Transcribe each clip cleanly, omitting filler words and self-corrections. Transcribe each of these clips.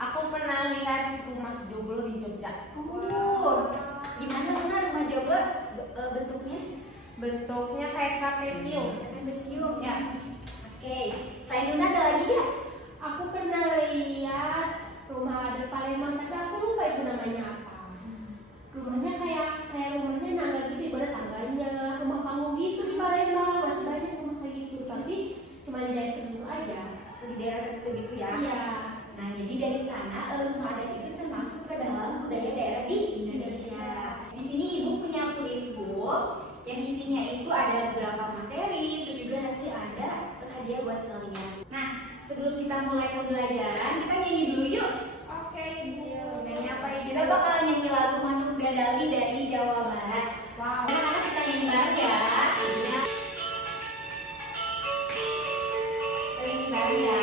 Aku pernah lihat rumah joglo di Jogja. Gimana rumah joglo bentuknya? Bentuknya kayak trapesium. Trapesium. Ya. Oke. Selain Luna ada lagi nggak? Aku pernah lihat rumah adat Palembang, tapi aku lupa itu namanya apa. Rumahnya kayak rumahnya nangga gitu, ibarat tangganya rumah panggung gitu di Palembang. Masih banyak rumah kayak gitu, tapi cuma di daerah tertentu aja. Di daerah tertentu gitu ya? Iya. Nah, jadi dari sana rumah adat itu termasuk ke dalam budaya daerah di Indonesia. Di sini Ibu punya kulit book yang isinya itu ada beberapa materi, terus juga nanti ada hadiah buat kalian. Nah, sebelum kita mulai pembelajaran, kita nyanyi dulu yuk. Oke, Ibu. Nyanyi apa ya? Kita bakal nyanyi lagu Manuk Dadali dari Jawa Barat. Wow. Anak-anak kita nyanyi bareng ya. Kita nyanyi bareng ya.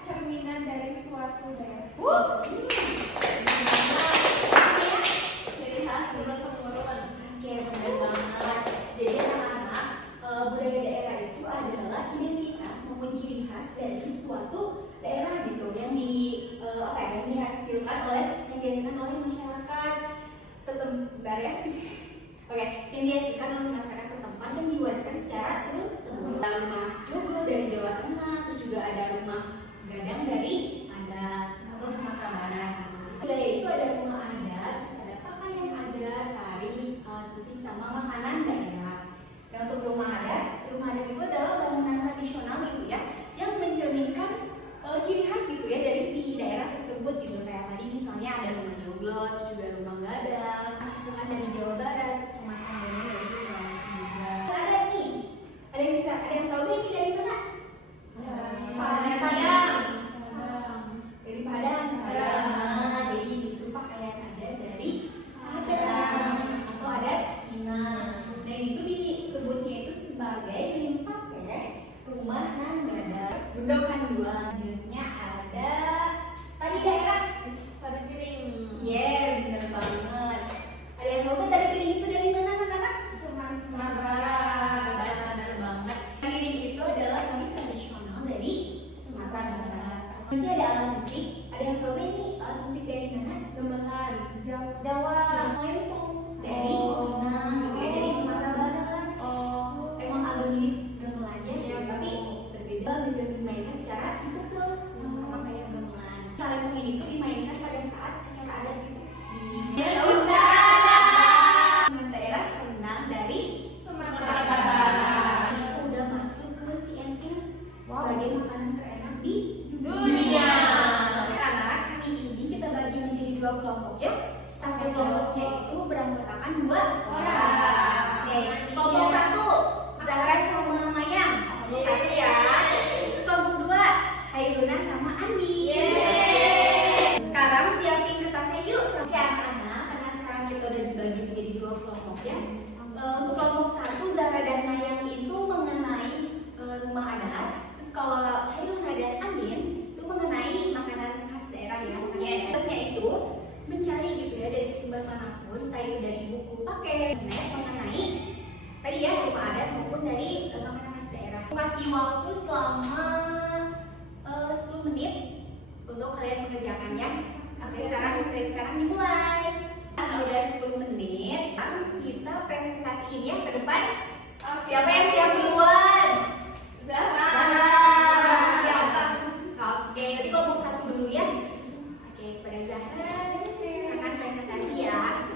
Cerminan dari suatu daerah. Jadi khas turun-temurun. Oke, benar banget. Jadi anak-anak, budaya daerah itu adalah identitas maupun ciri khas dari suatu daerah gitu yang dihasilkan oleh masyarakat setempat ya. Oke, yang dihasilkan oleh masyarakat setempat dan diwariskan secara turun-temurun. Ada rumah joglo dari Jawa Tengah, terus juga ada rumah gadang dari adat atau Sumatera Barat. Budaya itu ada rumah adat, terus ada pakaian adat, tari, alat musik sama makanan daerah. Dan untuk rumah adat itu adalah bangunan tradisional gitu ya, yang mencerminkan ciri khas gitu ya dari si daerah tersebut gitu. Kayak tadi misalnya ada rumah joglo, terus juga rumah gadang, khas dari Jawa Barat, terus makanan dari Sulawesi juga. Ada nih, ada yang tahu ini dari mana? Padang. Dari Padang. Jadi itu pakaian adat dari Padang atau adat Minang. Dan itu disebutnya itu sebagai limpake rumah nan gadang. Gundokan dua. Selanjutnya ada tadi daerah tadi piring. Benar banget. Ada yang tahu kan tadi piring itu dari mana anak-anak? Sumatera Barat. Benar banget. Piring itu adalah tari tradisional dari Sumatera Barat. Nanti ada alat musik. Ada yang tahu ini alat musik dari mana? Gamelan, Jawa, lempong dari Minang, gitu ya, dari Sumatera Barat. Emang agak mirip gamelan aja, tapi berbeda menjadi dimainkan secara betul sama kayak gamelan. Lempong ini tuh dimainkan pada saat acara adat gitu. Di daerah rendang dari Sumatera Barat. Kita udah masuk ke CNK sebagai makanan terenak di dunia. Anak-anak, hari ini kita bagi menjadi dua kelompok ya. Satu kelompoknya itu beranggotakan 2 orang. Oke, kelompok kita udah dibagi menjadi 2 kelompok ya. Untuk kelompok 1 Zara dan Nayang itu mengenai rumah adat. Terus kalau Hairuna dan Andin itu mengenai makanan khas daerah ya. Khasnya itu mencari gitu ya dari sumber manapun, entah itu dari buku pakai internet mengenai tadi ya rumah adat maupun dari makanan khas daerah. Kasih waktu selama 10 menit untuk kalian mengerjakannya. Oke, dari sekarang dimulai. Karena udah 10 menit, kita presentasiin ya ke depan. Siapa yang siap duluan? Zahra. Oke, jadi kelompok 1 dulu ya. Oke, pada Zahra, silakan presentasi ya.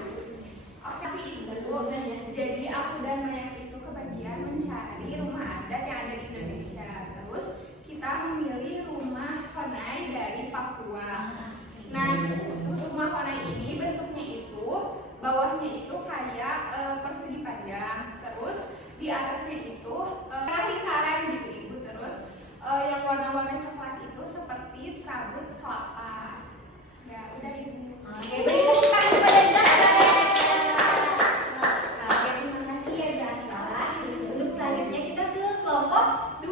Oke sih Ibu. Jadi aku dan Mayang itu kebagian mencari rumah adat yang ada di Indonesia. Terus kita memilih rumah Honai dari Papua. Nah, rumah Honai ini bentuknya itu bawahnya itu kayak persegi panjang. Terus di atasnya itu lingkaran gitu Ibu. Terus yang warna-warna coklat itu seperti serabut kelapa. Ya, udah Ibu. Oke, beri tepuk tangan kepada Zahra. Oke, terima kasih ya Zahra. Untuk selanjutnya kita ke kelompok 2.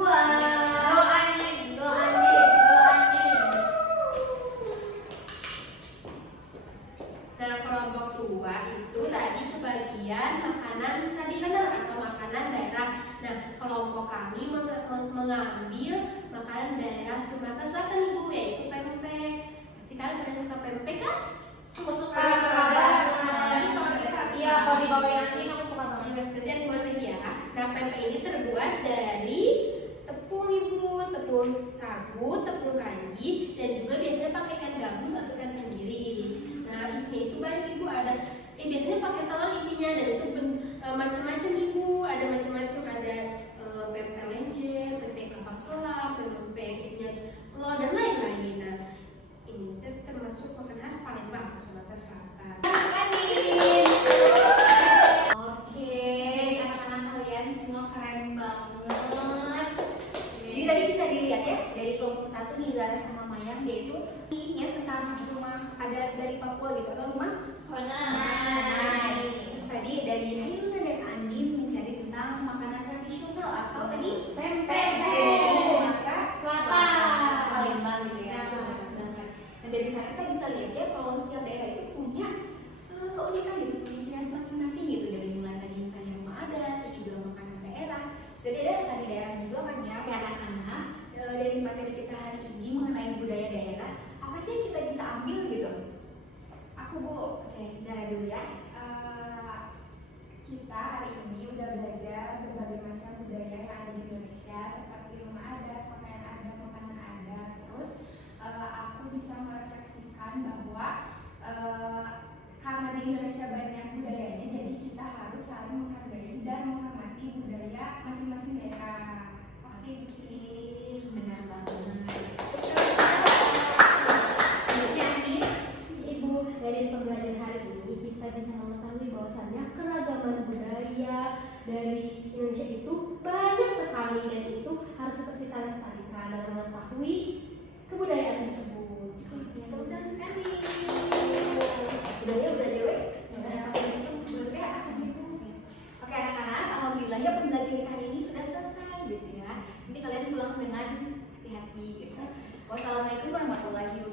Nah, kelompok 2 itu tadi kebagian makanan tradisional atau makanan daerah. Nah, kelompok kami mengambil makanan daerah Sumatera Selatan Ibu, yaitu pempek. Pasti kalian pada suka pempek kan? Suka banget. Iya, kalau dibawain nasi aku suka banget. Nanti aku buat lagi ya. Nah, pempek ini terbuat dari tepung Ibu, tepung sagu, tepung kanji, dan juga biasanya pakai ikan gabus atau ikan tenggiri. Nah, isinya itu banyak Ibu, ada biasanya pakai telur isinya, dan itu macam-macam Ibu, ada macam-macam, ada pempek lenjer, pempek kapak selam, pempek isinya telur dan lain-lain. Nah, ini termasuk makanan khas Palembang, Sumatera Selatan. Oke, anak-anak kalian semua keren banget. Jadi tadi bisa dilihat ya dari kelompok 1 nih Zara sama Mayang, yaitu ini ya tentang rumah adat dari Papua gitu atau rumah Honai. Terus tadi dari Hairuna dan Andi mencari tentang makanan tradisional atau tadi Pempek. dari Sumatera Selatan. Palembang gitu ya. Dan dari sana kita bisa lihat ya kalau setiap daerah itu punya keunikan gitu, punya ciri khas masing-masing gitu, dari mulai tadi misalnya rumah adat, terus juga makanan daerah. Sudah ada tadi daerah juga kan ya, anak-anak dari materi kita hari ini mengenai budaya daerah, apa sih yang kita bisa ambil gitu? Aku Bu. Oke, Zara dulu ya. Kita hari ini udah belajar berbagai macam budaya yang ada di Indonesia seperti rumah adat, pakaian adat, makanan adat. Terus aku bisa merefleksikan bahwa karena di Indonesia banyak budayanya, jadi kita harus saling menghargai dan menghormati budaya masing-masing daerah. Oke, Bu Sri. Benar banget. Ibu, dari pembelajaran hari ini kita bisa mengetahui bahwasannya keragaman budaya dari Indonesia itu banyak sekali, dan itu harus tetap kita lestarikan dan mengetahui kebudayaan tersebut. Ya, teman-teman sekali. Budaya udah dewe. Itu sebetulnya asal gitu. Oke anak-anak, alhamdulillah ya pembelajaran kita hari ini sudah selesai gitu ya. Nanti kalian pulang dengan hati-hati gitu. Wassalamualaikum warahmatullahi wabarakatuh.